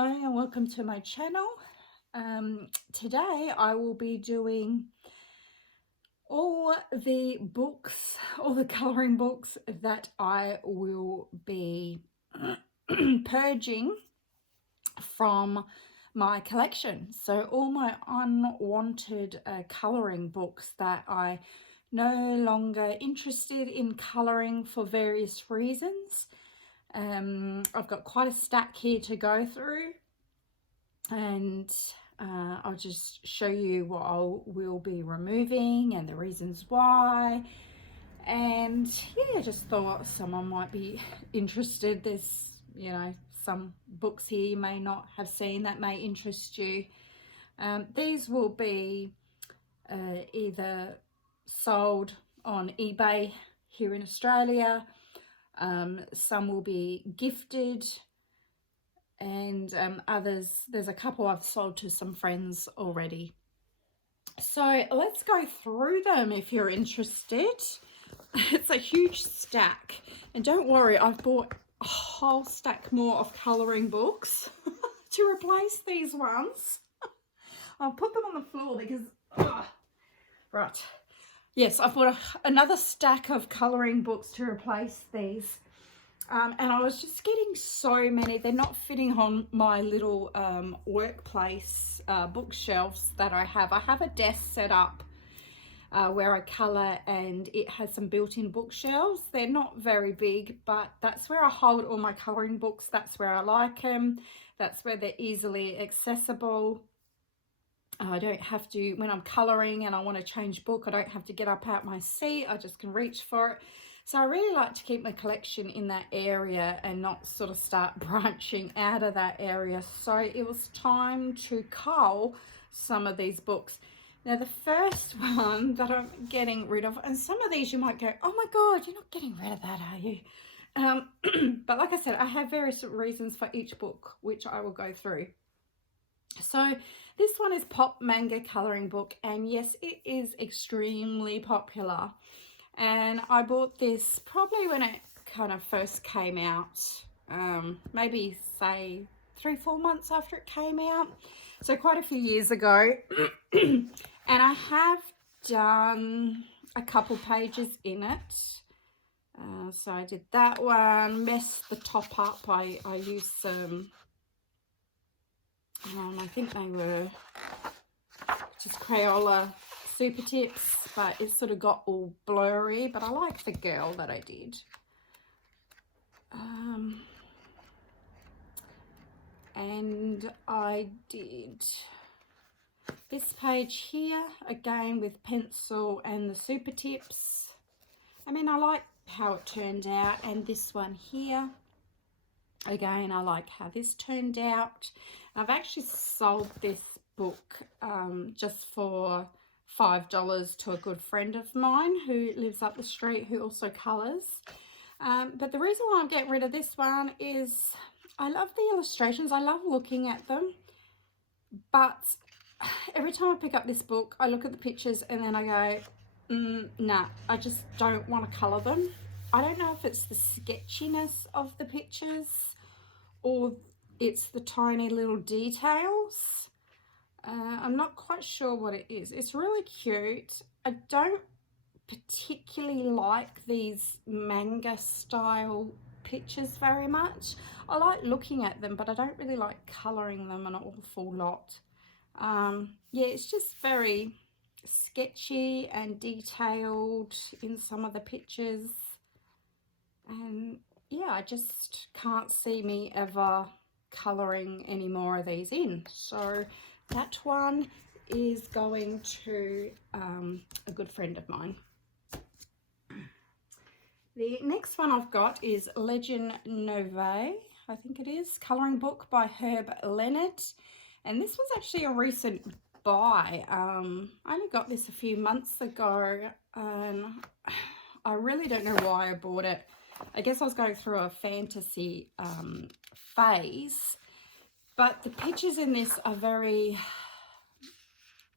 Hello and welcome to my channel. Today I will be doing all the colouring books that I will be purging from my collection. So all my unwanted colouring books that I no longer interested in colouring for various reasons. I've got quite a stack here to go through, and I'll just show you what I will be removing and the reasons why. And yeah, just thought someone might be interested. There's, you know, some books here you may not have seen that may interest you. These will be either sold on eBay here in Australia. Some will be gifted, and others, there's a couple I've sold to some friends already. So let's go through them if you're interested. It's a huge stack, and don't worry, I've bought a whole stack more of colouring books to replace these ones. I'll put them on the floor because right, yes, I've bought another stack of colouring books to replace these. And I was just getting so many. They're not fitting on my little workplace bookshelves that I have. I have a desk set up where I colour, and it has some built-in bookshelves. They're not very big, but that's where I hold all my colouring books. That's where I like them. That's where they're easily accessible. I don't have to, when I'm colouring and I want to change book, I don't have to get up out my seat. I just can reach for it. So I really like to keep my collection in that area and not sort of start branching out of that area. So it was time to cull some of these books. Now the first one that I'm getting rid of, and some of these you might go, oh my God, you're not getting rid of that, are you? But like I said, I have various reasons for each book, which I will go through. So this one is Pop Manga Colouring Book, and yes, it is extremely popular. And I bought this probably when it kind of first came out, maybe say 3-4 months after it came out, so quite a few years ago. And I have done a couple pages in it. So I did that one, messed the top up. I used some, I think they were just Crayola Super Tips, but it sort of got all blurry, but I like the girl that I did. And I did this page here again with pencil and the Super Tips. I mean, I like how it turned out. And this one here, again, I like how this turned out. I've actually sold this book just for $5 to a good friend of mine who lives up the street, who also colours. But the reason why I'm getting rid of this one is I love the illustrations. I love looking at them. But every time I pick up this book, I look at the pictures and then I go, nah, I just don't want to colour them. I don't know if it's the sketchiness of the pictures or it's the tiny little details. I'm not quite sure what it is. It's really cute. I don't particularly like these manga style pictures very much. I like looking at them, but I don't really like colouring them an awful lot. Yeah, it's just very sketchy and detailed in some of the pictures. And yeah, I just can't see me ever colouring any more of these in. So that one is going to a good friend of mine. The next one I've got is Legend Novae, I think it is, colouring book by Herb Leonard. And this was actually a recent buy. I only got this a few months ago, and I really don't know why I bought it. I guess I was going through a fantasy phase, but the pictures in this are very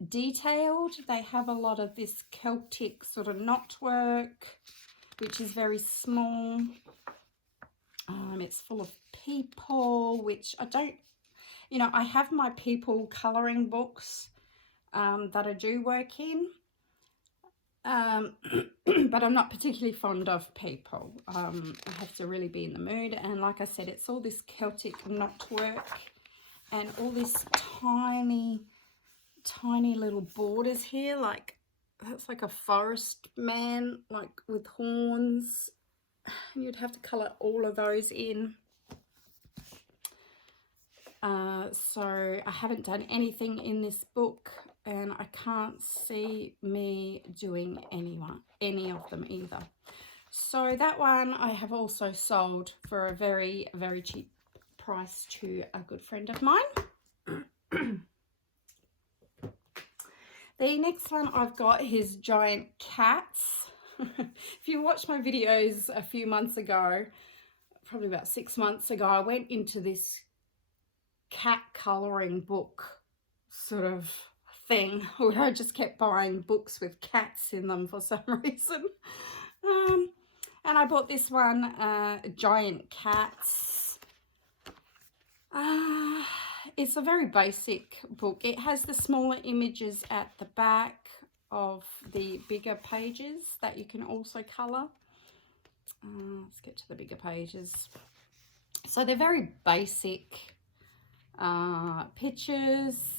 detailed. They have a lot of this Celtic sort of knotwork, which is very small. It's full of people, which I don't you know, I have my people colouring books that I do work in. But I'm not particularly fond of people. I have to really be in the mood, and like I said, it's all this Celtic knotwork and all this tiny little borders here, like that's like a forest man, like with horns. You'd have to colour all of those in. So I haven't done anything in this book, and I can't see me doing any of them either. So that one I have also sold for a very, very cheap price to a good friend of mine. The next one I've got is giant cats. If you watched my videos a few months ago, probably about 6 months ago, I went into this cat colouring book sort of thing where I just kept buying books with cats in them for some reason. And I bought this one, Giant Cats. It's a very basic book. It has the smaller images at the back of the bigger pages that you can also colour. Let's get to the bigger pages. So they're very basic pictures.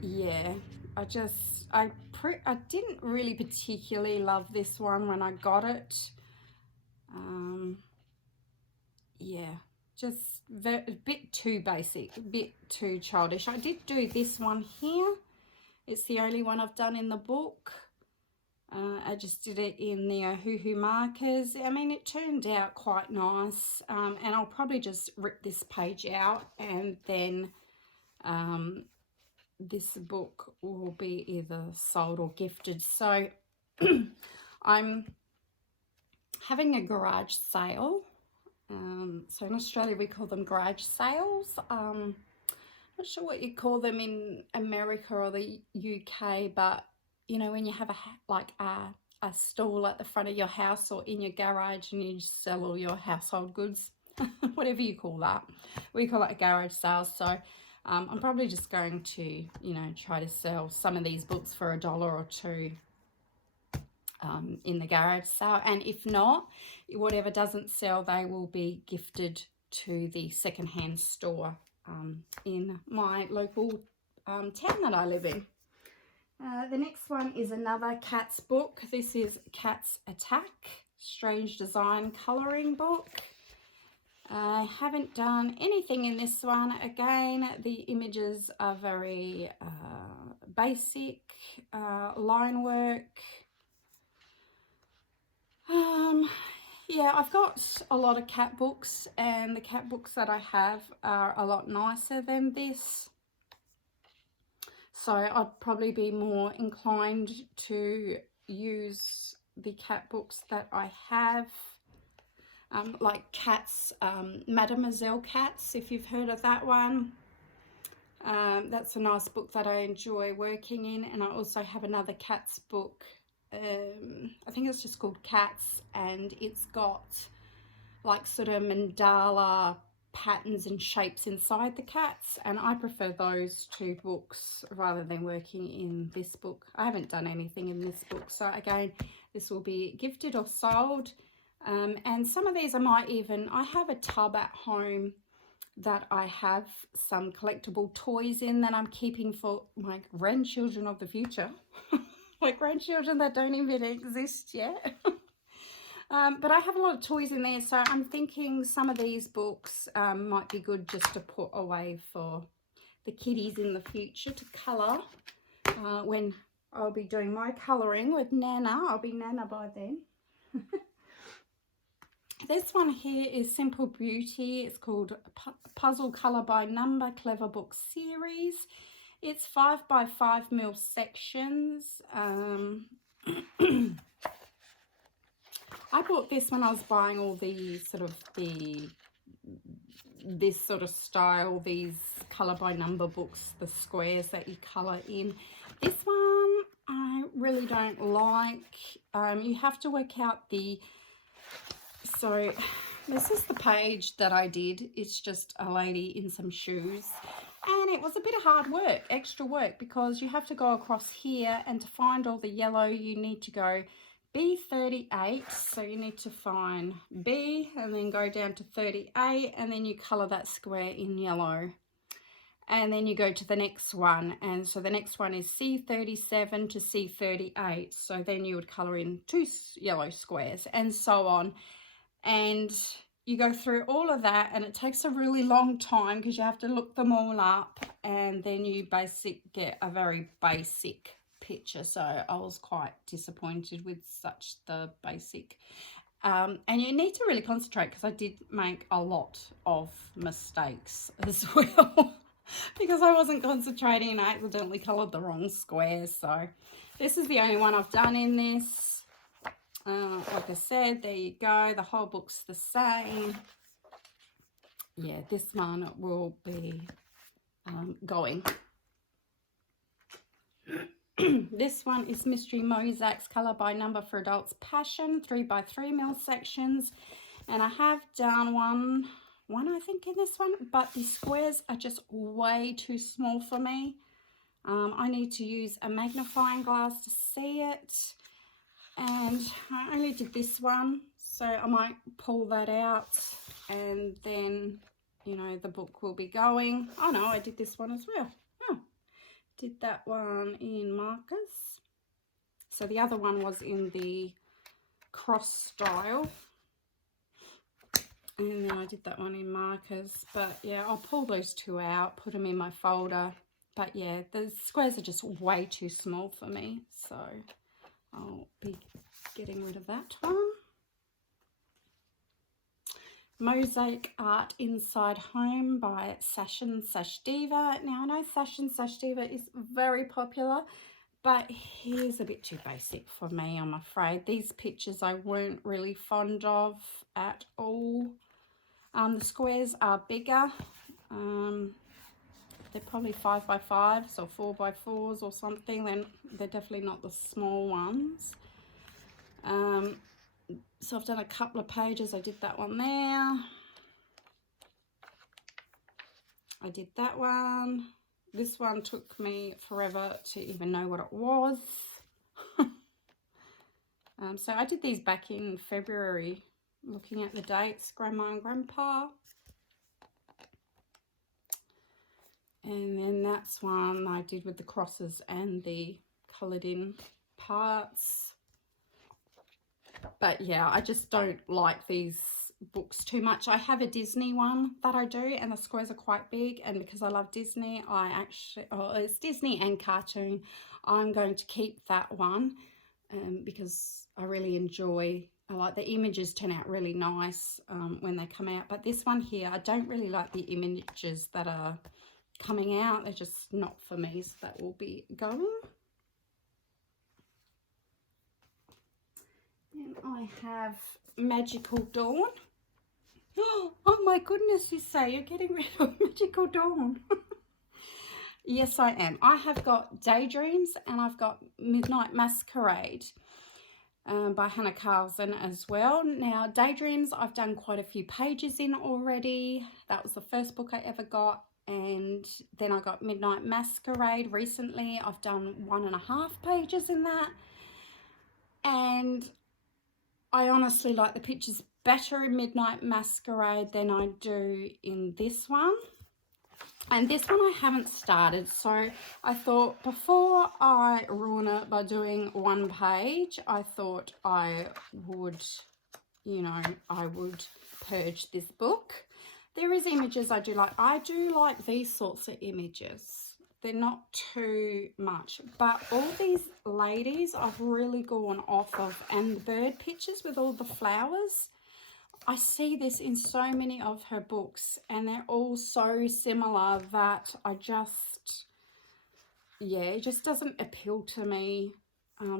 Yeah, I didn't really particularly love this one when I got it. Yeah, just a bit too basic, a bit too childish. I did do this one here. It's the only one I've done in the book. I just did it in the Ohuhu markers. I mean, it turned out quite nice, and I'll probably just rip this page out, and then this book will be either sold or gifted. So I'm having a garage sale. So in Australia we call them garage sales. Not sure what you call them in America or the UK, but you know, when you have a stall at the front of your house or in your garage and you just sell all your household goods, whatever you call that, we call it a garage sale. So I'm probably just going to, you know, try to sell some of these books for $1 or $2 in the garage sale, and if not, whatever doesn't sell, they will be gifted to the secondhand store in my local town that I live in. The next one is another Cats book. This is Cats Attack, Strange Design colouring book. I haven't done anything in this one. Again, the images are very basic, line work. Yeah, I've got a lot of cat books, and the cat books that I have are a lot nicer than this. So I'd probably be more inclined to use the cat books that I have. Like Cats, Mademoiselle Cats, if you've heard of that one. That's a nice book that I enjoy working in. And I also have another Cats book. I think it's just called Cats, and it's got like sort of mandala patterns and shapes inside the cats, and I prefer those two books rather than working in this book. I haven't done anything in this book, so again, this will be gifted or sold. And some of these I have a tub at home that I have some collectible toys in that I'm keeping for my grandchildren of the future. My grandchildren that don't even exist yet. But I have a lot of toys in there, so I'm thinking some of these books might be good just to put away for the kiddies in the future to colour. When I'll be doing my colouring with Nana, I'll be Nana by then. This one here is Simple Beauty. It's called Puzzle Colour by Number Clever Book Series. It's 5 by 5 mil sections. I bought this when I was buying all the this sort of style, these colour by number books, the squares that you colour in. This one I really don't like. You have to work out so This is the page that I did. It's just a lady in some shoes. And it was a bit of hard work, extra work, because you have to go across here, and to find all the yellow, you need to go B38. So you need to find B and then go down to 38, and then you colour that square in yellow. And then you go to the next one, and so the next one is C37 to C38. So then you would colour in 2 yellow squares, and so on. And you go through all of that, and it takes a really long time because you have to look them all up, and then you get a very basic picture. So I was quite disappointed with such the basic. And you need to really concentrate, because I did make a lot of mistakes as well because I wasn't concentrating and I accidentally coloured the wrong squares. So this is the only one I've done in this. Like I said, there you go. The whole book's the same. Yeah, this one will be going. This one is Mystery Mosaics, Colour by Number for Adults, Passion, 3x3mm sections. And I have done one I think in this one, but the squares are just way too small for me. I need to use a magnifying glass to see it. And I only did this one, so I might pull that out, and then, you know, the book will be going. Oh no, I did this one as well. Oh, did that one in markers. So the other one was in the cross style, and then I did that one in markers. But yeah, I'll pull those two out, put them in my folder. But yeah, the squares are just way too small for me, so I'll be getting rid of that one. Mosaic Art Inside Home by Sash and Sash Diva. Now I know Sash and Sash Diva is very popular, but here's a bit too basic for me, I'm afraid. These pictures I weren't really fond of at all. The squares are bigger. They're probably 5x5s or 4x4s or something. Then they're definitely not the small ones. So I've done a couple of pages. I did that one there. I did that one. This one took me forever to even know what it was. So I did these back in February, looking at the dates, Grandma and Grandpa. And then that's one I did with the crosses and the coloured in parts. But yeah, I just don't like these books too much. I have a Disney one that I do, and the squares are quite big, and because I love Disney, it's Disney and cartoon, I'm going to keep that one because I really I like the images, turn out really nice when they come out. But this one here, I don't really like the images that are coming out. They're just not for me, so that will be going. And I have Magical Dawn. Oh my goodness, you say you're getting rid of Magical Dawn. Yes, I am. I have got Daydreams, and I've got Midnight Masquerade by Hannah Carlson as well. Now, Daydreams, I've done quite a few pages in already. That was the first book I ever got. And then I got Midnight Masquerade recently. I've done 1.5 pages in that. And I honestly like the pictures better in Midnight Masquerade than I do in this one. And this one I haven't started, so I thought before I ruin it by doing one page, I thought I would, you know, I would purge this book. There is images I do like. I do like these sorts of images. They're not too much, but all these ladies I've really gone off of, and the bird pictures with all the flowers. I see this in so many of her books, and they're all so similar that I just, yeah, it just doesn't appeal to me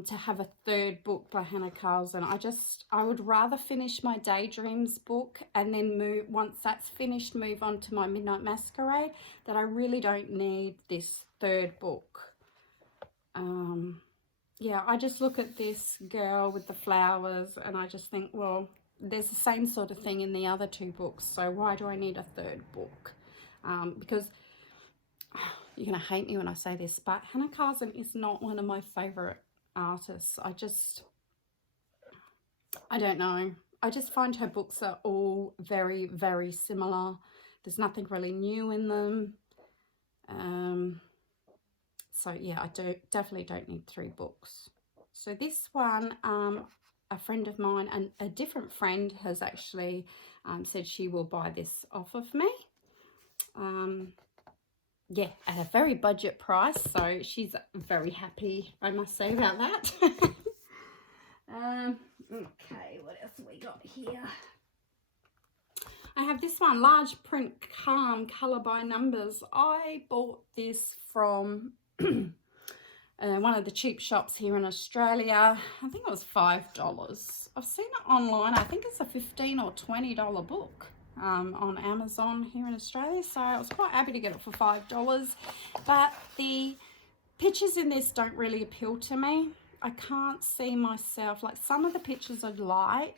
to have a third book by Hannah Carlson. I would rather finish my Daydreams book and then once that's finished, move on to my Midnight Masquerade, that I really don't need this third book. Yeah, I just look at this girl with the flowers and I just think, well, there's the same sort of thing in the other two books, so why do I need a third book? Because you're going to hate me when I say this, but Hannah Carson is not one of my favourite artists. I don't know. I just find her books are all very, very similar. There's nothing really new in them. So yeah, I definitely don't need 3 books. So this one, a friend of mine and a different friend has actually said she will buy this off of me. Yeah, at a very budget price, so she's very happy, I must say, about that. Okay, what else have we got here? I have this one, large print, calm, colour by numbers. I bought this from one of the cheap shops here in Australia. I think it was $5. I've seen it online. I think it's a $15 or $20 book on Amazon here in Australia. So I was quite happy to get it for $5. But the pictures in this don't really appeal to me. I can't see myself, like some of the pictures I like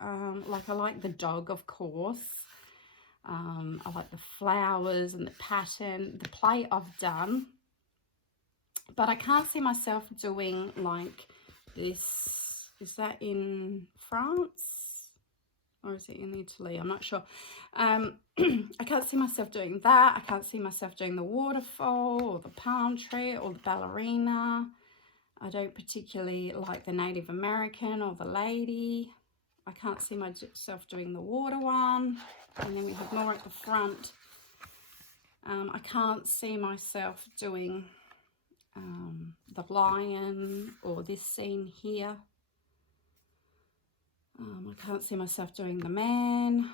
I like the dog, of course. I like the flowers and the pattern, the play I've done. But I can't see myself doing like this. Is that in France? Or is it in Italy? I'm not sure. I can't see myself doing that. I can't see myself doing the waterfall or the palm tree or the ballerina. I don't particularly like the Native American or the lady. I can't see myself doing the water one. And then we have more at the front. I can't see myself doing the lion or this scene here. I can't see myself doing the man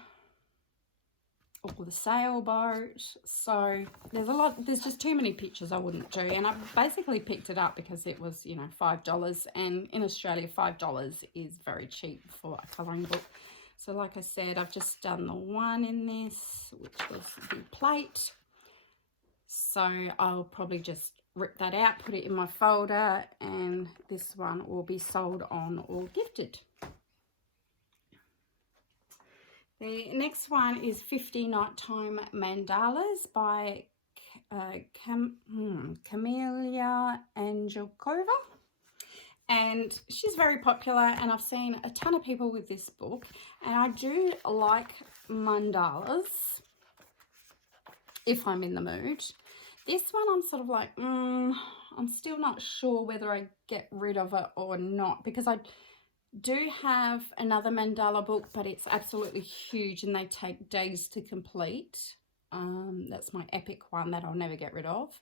or the sailboat. So there's just too many pictures I wouldn't do. And I basically picked it up because it was, you know, $5. And in Australia, $5 is very cheap for a colouring book. So like I said, I've just done the one in this, which was the plate. So I'll probably just rip that out, put it in my folder, and this one will be sold on or gifted. The next one is 50 Nighttime Mandalas by Camelia Angelkova. And she's very popular, and I've seen a ton of people with this book. And I do like mandalas if I'm in the mood. This one I'm sort of like, I'm still not sure whether I get rid of it or not, because I do have another mandala book, but it's absolutely huge and they take days to complete. That's my epic one that I'll never get rid of.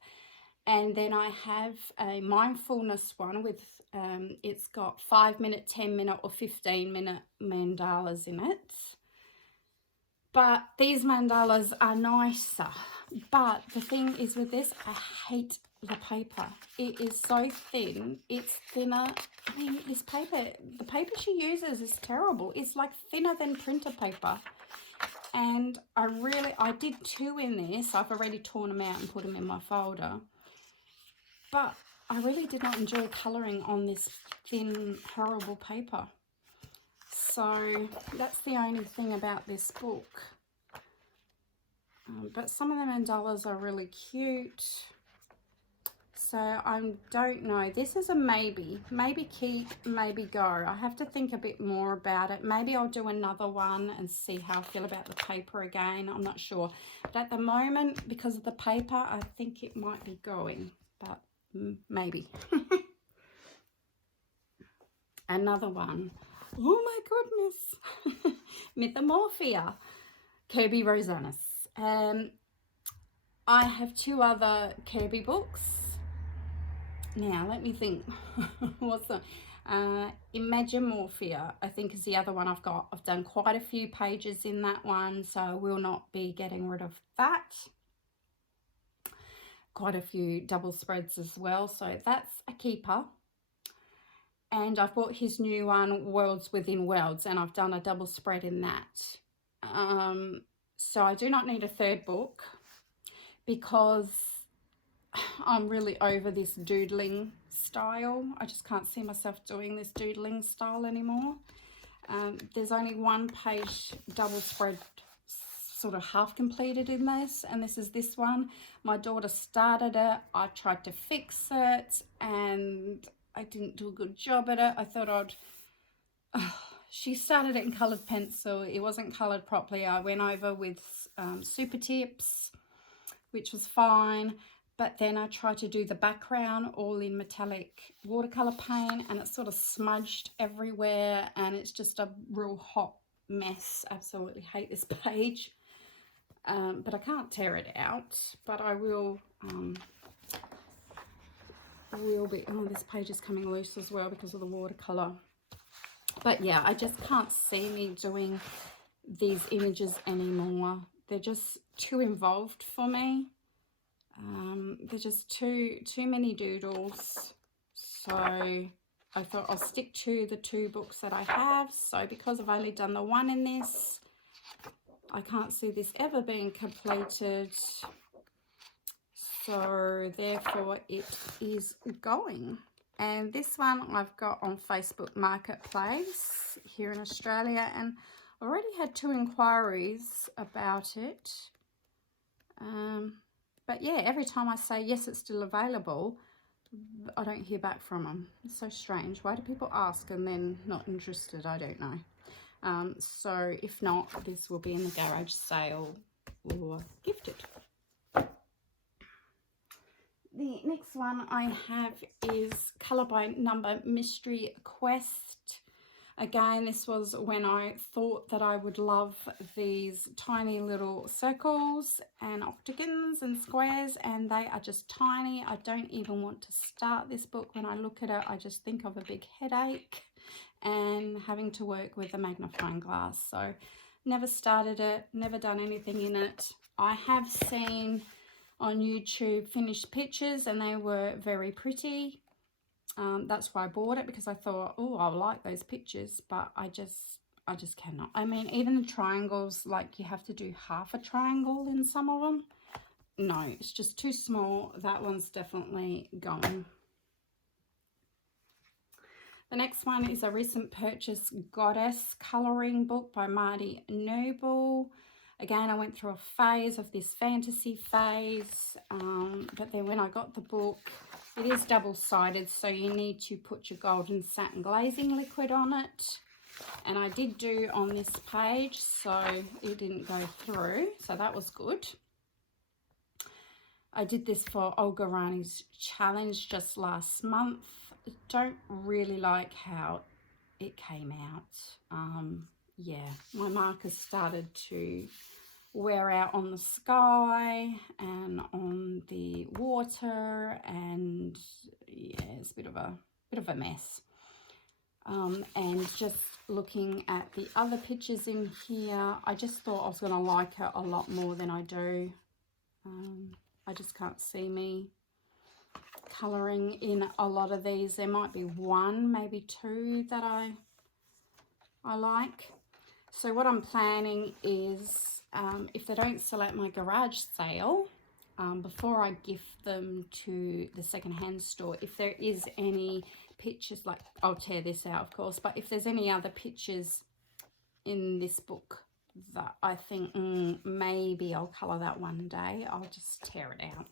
And then I have a mindfulness one with, it's got 5-minute, 10-minute or 15-minute mandalas in it. But these mandalas are nicer. But the thing is with this, I hate the paper. It is so thin. It's thinner. I mean, this paper, the paper she uses is terrible. It's like thinner than printer paper. And I did 2 in this. I've already torn them out and put them in my folder. But I really did not enjoy colouring on this thin, horrible paper. So that's the only thing about this book. But some of the mandalas are really cute. So I don't know. This is a maybe. Maybe keep, maybe go. I have to think a bit more about it. Maybe I'll do another one and see how I feel about the paper again. I'm not sure. But at the moment, because of the paper, I think it might be going. But maybe. Another one. Oh my goodness. Mythomorphia. Kirby Rosanis. I have 2 other Kirby books. Now, let me think. What's the... Mythomorphia, I think, is the other one I've got. I've done quite a few pages in that one, so I will not be getting rid of that. Quite a few double spreads as well, so that's a keeper. And I've bought his new one, Worlds Within Worlds, and I've done a double spread in that. So I do not need a 3rd book because I'm really over this doodling style. I just can't see myself doing this doodling style anymore. There's only one page double spread sort of half completed in this, and this is this one. My daughter started it. I tried to fix it and I didn't do a good job at it. I thought she started it in coloured pencil. It wasn't coloured properly. I went over with super tips, which was fine, but then I tried to do the background all in metallic watercolour paint and it sort of smudged everywhere and it's just a real hot mess. Absolutely hate this page. But I can't tear it out, but I will be, oh, this page is coming loose as well because of the watercolour. But yeah, I just can't see me doing these images anymore. They're just too involved for me. They're just too many doodles. So I thought I'll stick to the 2 books that I have. So because I've only done the 1 in this, I can't see this ever being completed. So therefore it is going. And this one I've got on Facebook Marketplace here in Australia, and I already had 2 inquiries about it. But yeah, every time I say yes, it's still available, I don't hear back from them. It's so strange. Why do people ask and then not interested? I don't know. So if not, this will be in the garage sale or gifted. The next one I have is Colour by Number Mystery Quest. Again, this was when I thought that I would love these tiny little circles and octagons and squares, and they are just tiny. I don't even want to start this book. When I look at it, I just think of a big headache and having to work with a magnifying glass. So never started it, never done anything in it. I have seen on YouTube finished pictures and they were very pretty. That's why I bought it, because I thought, oh, I like those pictures, but I just cannot. I mean, even the triangles, like you have to do half a triangle in some of them. No, it's just too small. That one's definitely going. The next one is a recent purchase, Goddess Colouring Book by Marty Noble. Again, I went through a phase of this fantasy phase, but then when I got the book, it is double-sided, so you need to put your golden satin glazing liquid on it. And I did do on this page, so it didn't go through, so that was good. I did this for Olga Rani's challenge just last month. I don't really like how it came out. Yeah, my markers started to wear out on the sky and on the water, and yeah, it's a bit of a mess. And just looking at the other pictures in here, I just thought I was going to like it a lot more than I do. I just can't see me colouring in a lot of these. There might be 1, maybe 2 that I like. So what I'm planning is, if they don't sell at my garage sale, before I gift them to the secondhand store, if there is any pictures, like I'll tear this out of course, but if there's any other pictures in this book that I think maybe I'll colour that one day, I'll just tear it out.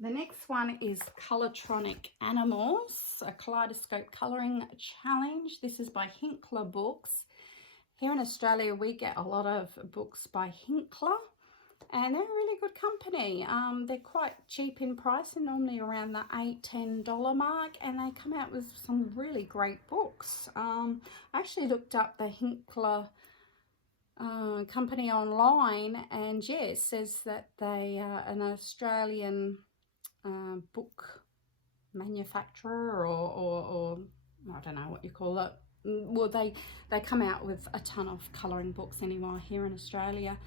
The next one is Colourtronic Animals, a kaleidoscope colouring challenge. This is by Hinkler Books. Here in Australia, we get a lot of books by Hinkler, and they're a really good company. They're quite cheap in price, and normally around the $8–10 mark, and they come out with some really great books. I actually looked up the Hinkler company online, and yeah, it says that they are an Australian book manufacturer, or I don't know what you call it. Well, they come out with a ton of colouring books anyway here in Australia,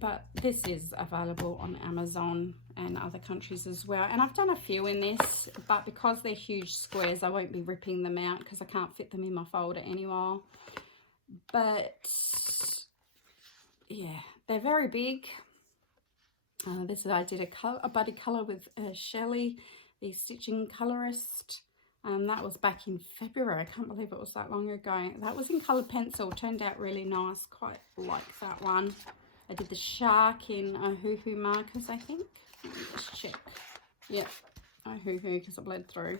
but this is available on Amazon and other countries as well. And I've done a few in this, but because they're huge squares, I won't be ripping them out because I can't fit them in my folder anymore. But yeah, they're very big. I did a buddy colour with Shelley, the stitching colorist. That was back in February. I can't believe it was that long ago. That was in coloured pencil. Turned out really nice. Quite like that one. I did the shark in Hoo markers, I think. Let me just check. Yep, Hoo because I bled through.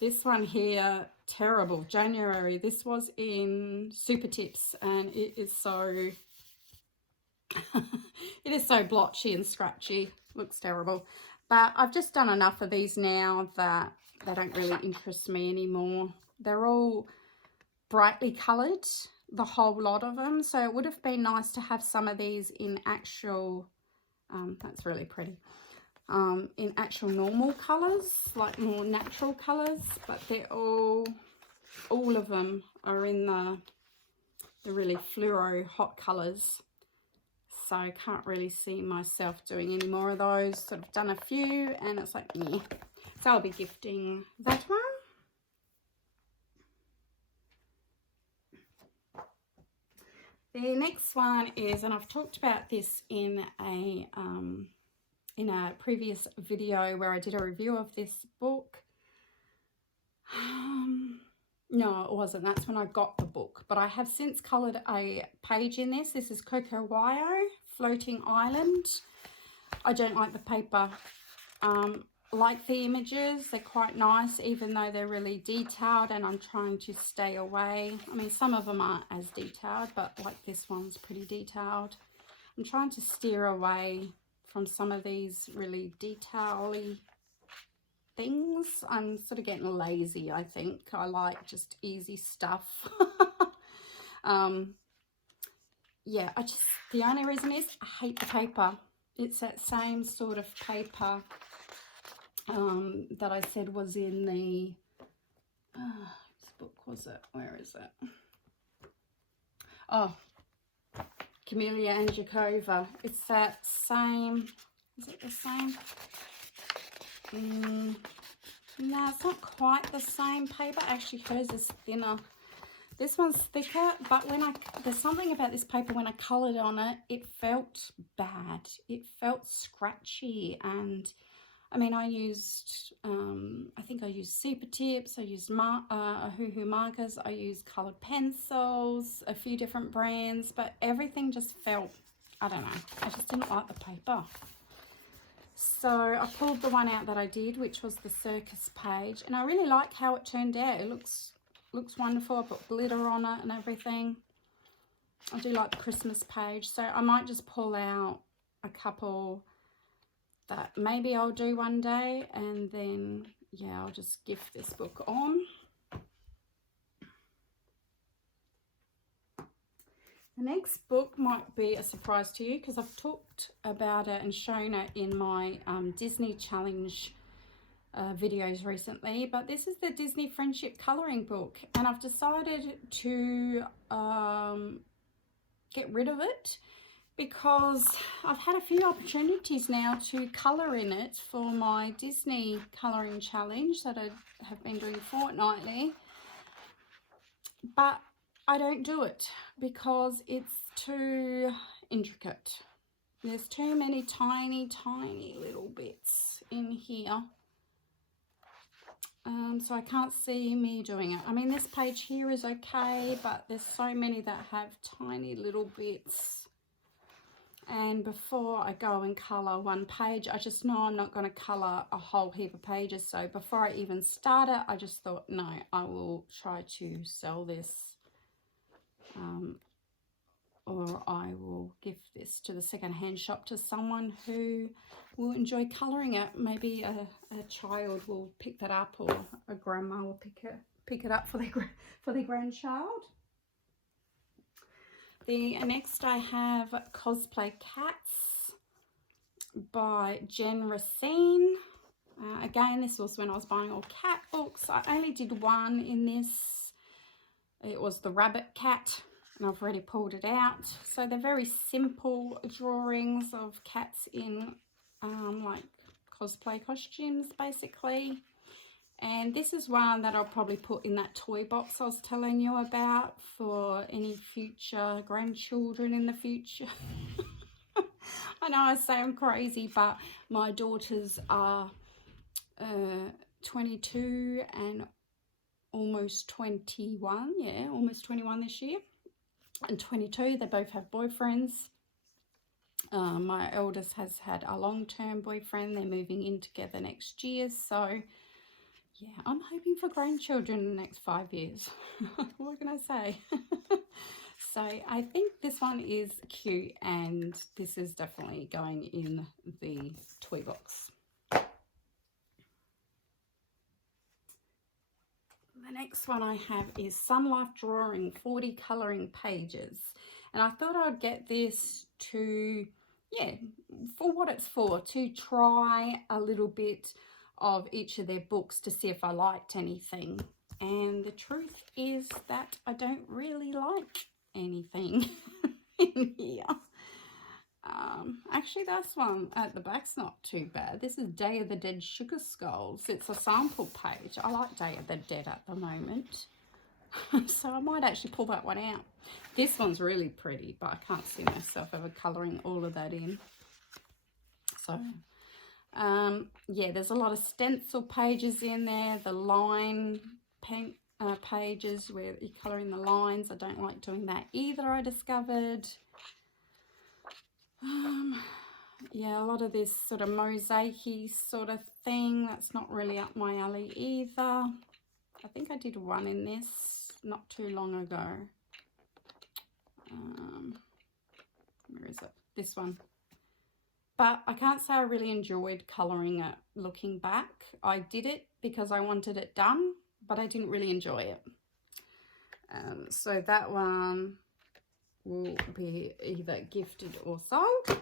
This one here, terrible. January. This was in Super Tips, and it is so it is so blotchy and scratchy. Looks terrible. But I've just done enough of these now that they don't really interest me anymore. They're all brightly coloured, the whole lot of them. So it would have been nice to have some of these in actual, that's really pretty, in actual normal colours, like more natural colours. But they're all of them are in the really fluoro hot colours. So I can't really see myself doing any more of those. Sort of done a few and it's like, yeah. So I'll be gifting that one. The next one is, and I've talked about this in a previous video where I did a review of this book. No, it wasn't. That's when I got the book. But I have since coloured a page in this. This is Coco Wyo, Floating Island. I don't like the paper. Like the images, they're quite nice, even though they're really detailed, and I'm trying to stay away. I mean, some of them aren't as detailed, but like this one's pretty detailed. I'm trying to steer away from some of these really detail-y things. I'm sort of getting lazy, I think. I like just easy stuff. Yeah, the only reason is I hate the paper. It's that same sort of paper that I said was in the whose book was it? Where is it? Oh, Camellia Anjakova. It's that same. Is it the same? No, it's not quite the same paper. Actually, hers is thinner. This one's thicker, but there's something about this paper, when I coloured on it, it felt bad. It felt scratchy, and I mean, I used, I think I used Super Tips, I used Hoo markers, I used coloured pencils, a few different brands, but everything just felt, I don't know, I just didn't like the paper. So I pulled the one out that I did, which was the circus page, and I really like how it turned out. It looks wonderful. I put glitter on it and everything. I do like the Christmas page, so I might just pull out a couple that maybe I'll do one day, and then yeah, I'll just gift this book on. The next book might be a surprise to you because I've talked about it and shown it in my Disney challenge videos recently, but this is the Disney Friendship colouring book, and I've decided to get rid of it because I've had a few opportunities now to colour in it for my Disney colouring challenge that I have been doing fortnightly, but I don't do it because it's too intricate. There's too many tiny little bits in here. So I can't see me doing it. I mean, this page here is okay, but there's so many that have tiny little bits. And before I go and colour one page, I just know I'm not going to colour a whole heap of pages. So before I even start it, I just thought, no, I will try to sell this. Or I will give this to the second-hand shop to someone who will enjoy colouring it. Maybe a child will pick that up, or a grandma will pick it up for their grandchild. The next I have Cosplay Cats by Jen Racine. Again, this was when I was buying all cat books. I only did one in this. It was the rabbit cat, and I've already pulled it out. So they're very simple drawings of cats in like cosplay costumes basically. And this is one that I'll probably put in that toy box I was telling you about for any future grandchildren in the future. I know I say I'm crazy, but my daughters are 22 and almost 21. Yeah, almost 21 this year. And 22, they both have boyfriends. My eldest has had a long-term boyfriend. They're moving in together next year. So, yeah, I'm hoping for grandchildren in the next 5 years. What can I say? So I think this one is cute, and this is definitely going in the toy box. The next one I have is Sun Life Drawing 40 colouring pages. And I thought I'd get this to, yeah, for what it's for, to try a little bit of each of their books to see if I liked anything. And the truth is that I don't really like anything in here. Actually, this one at the back's not too bad. This is Day of the Dead Sugar Skulls. It's a sample page. I like Day of the Dead at the moment. So I might actually pull that one out. This one's really pretty, but I can't see myself ever colouring all of that in. So, yeah, there's a lot of stencil pages in there. The line paint pages where you're colouring the lines. I don't like doing that either, I discovered. Yeah, a lot of this sort of mosaic-y sort of thing. That's not really up my alley either. I think I did one in this not too long ago. Where is it? This one. But I can't say I really enjoyed colouring it looking back. I did it because I wanted it done, but I didn't really enjoy it. So that one will be either gifted or sold.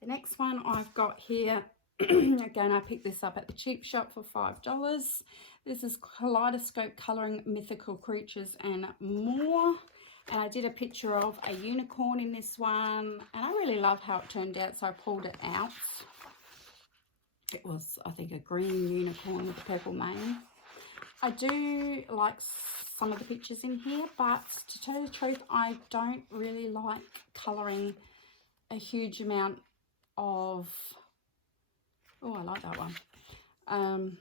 The next one I've got here, again, I picked this up at the cheap shop for $5. This is Kaleidoscope Colouring Mythical Creatures and More. And I did a picture of a unicorn in this one. And I really love how it turned out, so I pulled it out. It was, I think, a green unicorn with a purple mane. I do like some of the pictures in here, but to tell you the truth, I don't really like colouring a huge amount of, oh, I like that one.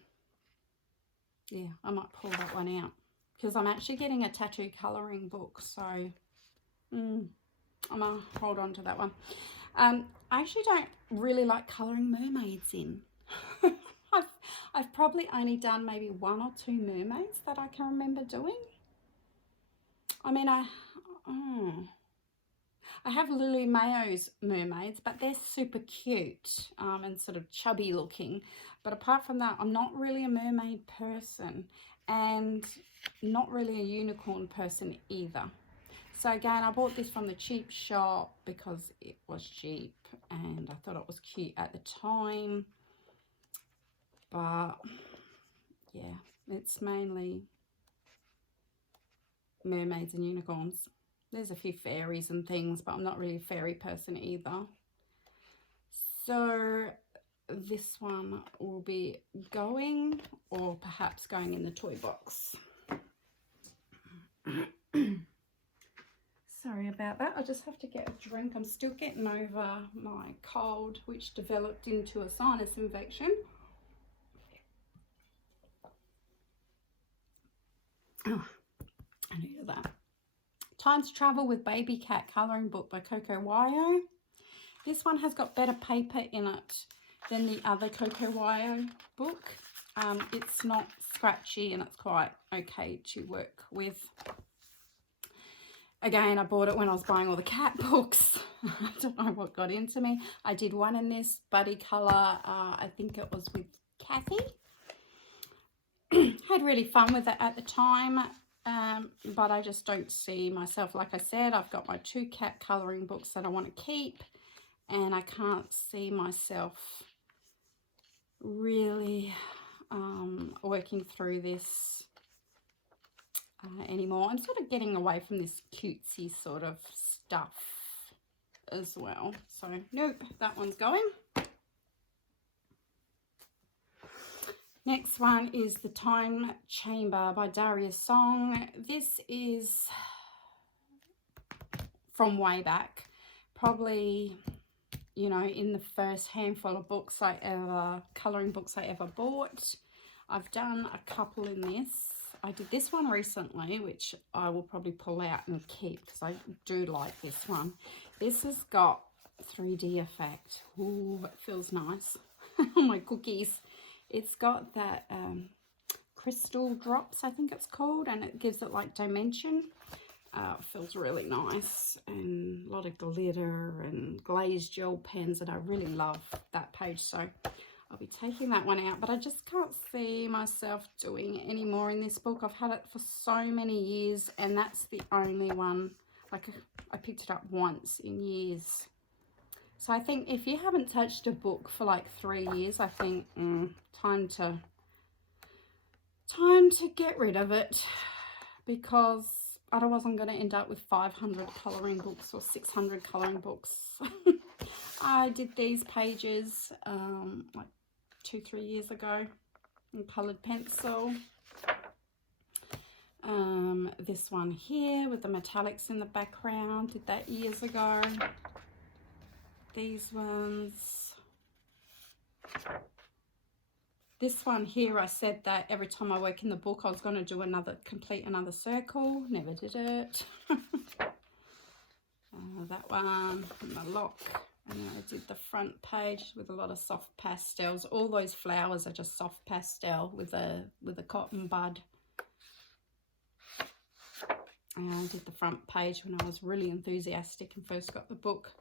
Yeah, I might pull that one out because I'm actually getting a tattoo colouring book, so I'm gonna hold on to that one. I actually don't really like colouring mermaids in. I've probably only done maybe 1 or 2 mermaids that I can remember doing. I mean, I have Lulu Mayo's mermaids, but they're super cute and sort of chubby looking. But apart from that, I'm not really a mermaid person and not really a unicorn person either. So again, I bought this from the cheap shop because it was cheap and I thought it was cute at the time. But yeah, it's mainly mermaids and unicorns. There's a few fairies and things, but I'm not really a fairy person either. So this one will be going, or perhaps going in the toy box. Sorry about that. I just have to get a drink. I'm still getting over my cold, which developed into a sinus infection. Oh, I knew that. Time to Travel with Baby Cat colouring book by Coco Wyo. This one has got better paper in it than the other Coco Wyo book. It's not scratchy and it's quite okay to work with. Again, I bought it when I was buying all the cat books. I don't know what got into me. I did one in this buddy colour. I think it was with Kathy. Had really fun with it at the time. But I just don't see myself, like I said, I've got my 2 cat colouring books that I want to keep, and I can't see myself really working through this anymore. I'm sort of getting away from this cutesy sort of stuff as well. So nope, that one's going. Next one is The Time Chamber by Darius Song. This is from way back, probably, you know, in the first handful of colouring books I ever bought. I've done a couple in this. I did this one recently, which I will probably pull out and keep because I do like this one. This has got 3D effect. Ooh, it feels nice. Oh, my cookies. It's got that crystal drops, I think it's called, and it gives it like dimension. It feels really nice, and a lot of glitter and glazed gel pens, and I really love that page, so I'll be taking that one out. But I just can't see myself doing any more in this book. I've had it for so many years, and that's the only one, like, I picked it up once in years. So I think if you haven't touched a book for like 3 years, I think time to get rid of it, because otherwise I'm going to end up with 500 colouring books or 600 colouring books. I did these pages like 2-3 years ago in coloured pencil. This one here with the metallics in the background, did that years ago. These ones. This one here, I said that every time I work in the book I was going to do complete another circle. Never did it. That one, and the lock. And then I did the front page with a lot of soft pastels. All those flowers are just soft pastel with a cotton bud. And I did the front page when I was really enthusiastic and first got the book.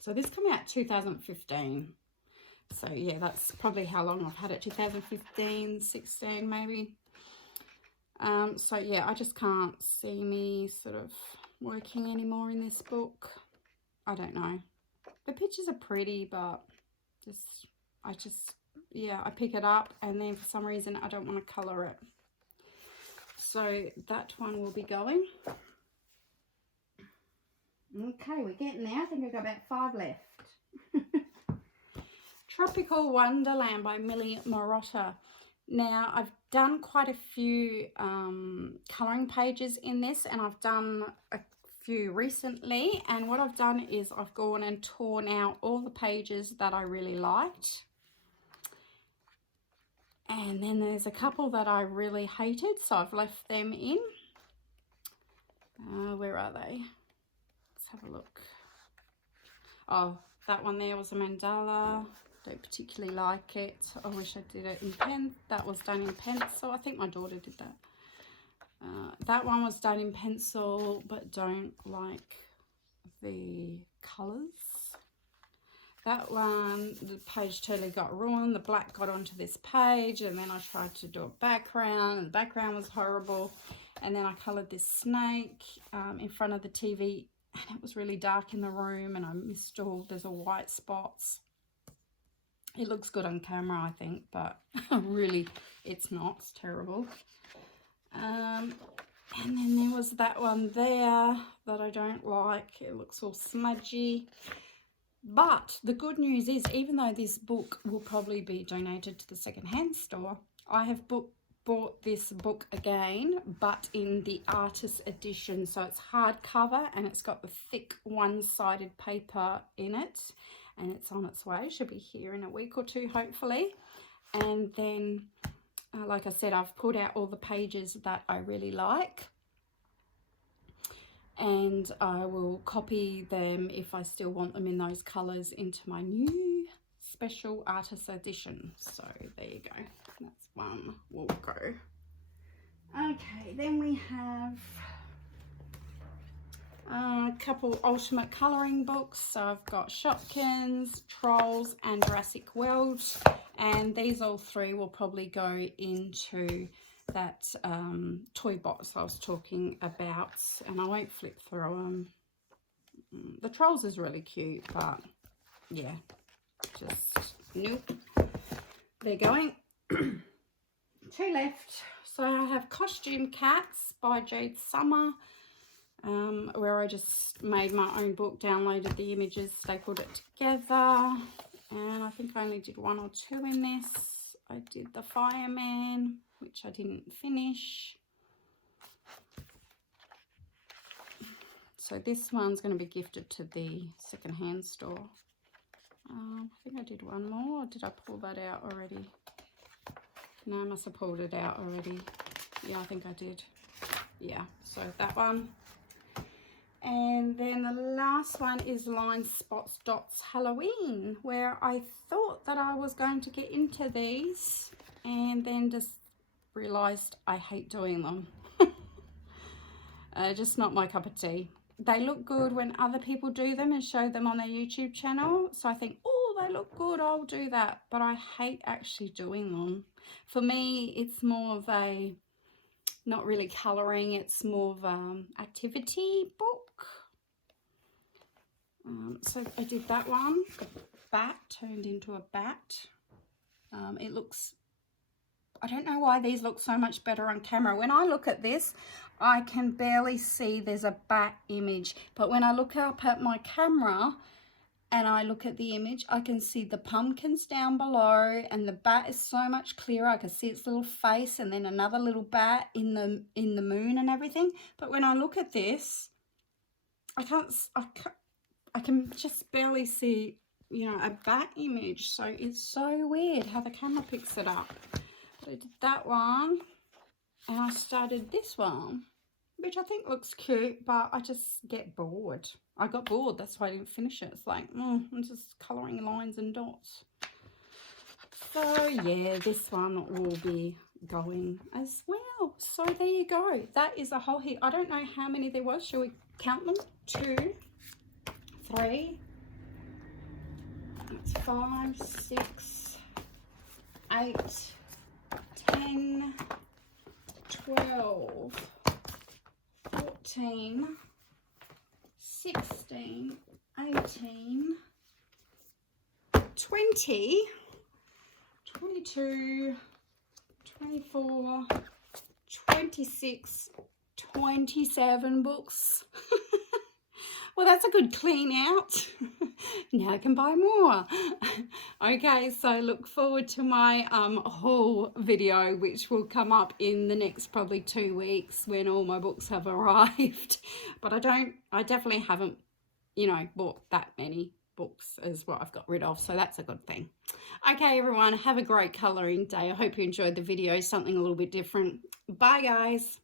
So this came out 2015. So yeah, that's probably how long I've had it, 2015, 16 maybe. So yeah, I just can't see me sort of working anymore in this book. I don't know. The pictures are pretty, but I pick it up and then for some reason I don't want to colour it. So that one will be going. Okay, we're getting there. I think I've got about 5 left. Tropical Wonderland by Millie Marotta. Now, I've done quite a few colouring pages in this, and I've done a few recently. And what I've done is I've gone and torn out all the pages that I really liked. And then there's a couple that I really hated, so I've left them in. Where are they? Let's have a look. Oh, that one there was a mandala. Don't particularly like it. I wish I did it in pen. That was done in pencil. I think my daughter did that. That one was done in pencil, but don't like the colours. That one, the page totally got ruined. The black got onto this page, and then I tried to do a background, and the background was horrible. And then I coloured this snake in front of the TV, and it was really dark in the room, and I missed there's all white spots. It looks good on camera, I think, but really it's not. It's terrible. And then there was that one there that I don't like. It looks all smudgy. But the good news is, even though this book will probably be donated to the secondhand store, I have bought this book again, but in the artist edition. So it's hardcover, and it's got the thick one-sided paper in it. And it's on its way. Should be here in a week or 2, hopefully. And then, like I said, I've pulled out all the pages that I really like. And I will copy them, if I still want them in those colours, into my new special artist edition. So there you go. That's one will go. Okay, then we have a couple ultimate colouring books. So I've got Shopkins, Trolls and Jurassic World, and these all 3 will probably go into that toy box I was talking about, and I won't flip through them. The Trolls is really cute, but yeah, just nope. They're going. 2 left. So I have Costume Cats by Jade Summer, where I just made my own book, downloaded the images, stapled it together, and I think I only did 1 or 2 in this. I did the Fireman, which I didn't finish. So this one's going to be gifted to the secondhand store. I think I did one more, or did I pull that out already? No, I must have pulled it out already. Yeah, I think I did. Yeah, so that one. And then the last one is Line Spots Dots Halloween, where I thought that I was going to get into these and then just realised I hate doing them. Just not my cup of tea. They look good when other people do them and show them on their YouTube channel. So I think, oh, they look good, I'll do that. But I hate actually doing them. For me, it's more of a, not really colouring, it's more of an activity book. So I did that one. The bat turned into a bat. It looks, I don't know why these look so much better on camera. When I look at this, I can barely see there's a bat image. But when I look up at my camera and I look at the image, I can see the pumpkins down below and the bat is so much clearer. I can see its little face and then another little bat in the moon and everything. But when I look at this, I can just barely see, you know, a bat image. So it's so weird how the camera picks it up. But I did that one and I started this one, which I think looks cute, but I just get bored. I got bored, that's why I didn't finish it. It's like, I'm just colouring lines and dots. So yeah, this one will be going as well. So there you go. That is a whole heap. I don't know how many there was. Shall we count them? 2, 3, that's 5, 6, 8, 10, 12, 14, 16, 18, 20, 22, 24, 26, 27 books. Well, that's a good clean out. Now I can buy more. Okay, so look forward to my haul video, which will come up in the next probably 2 weeks when all my books have arrived. But I definitely haven't, you know, bought that many books as what I've got rid of, so that's a good thing. Okay, everyone, have a great colouring day. I hope you enjoyed the video, something a little bit different. Bye, guys.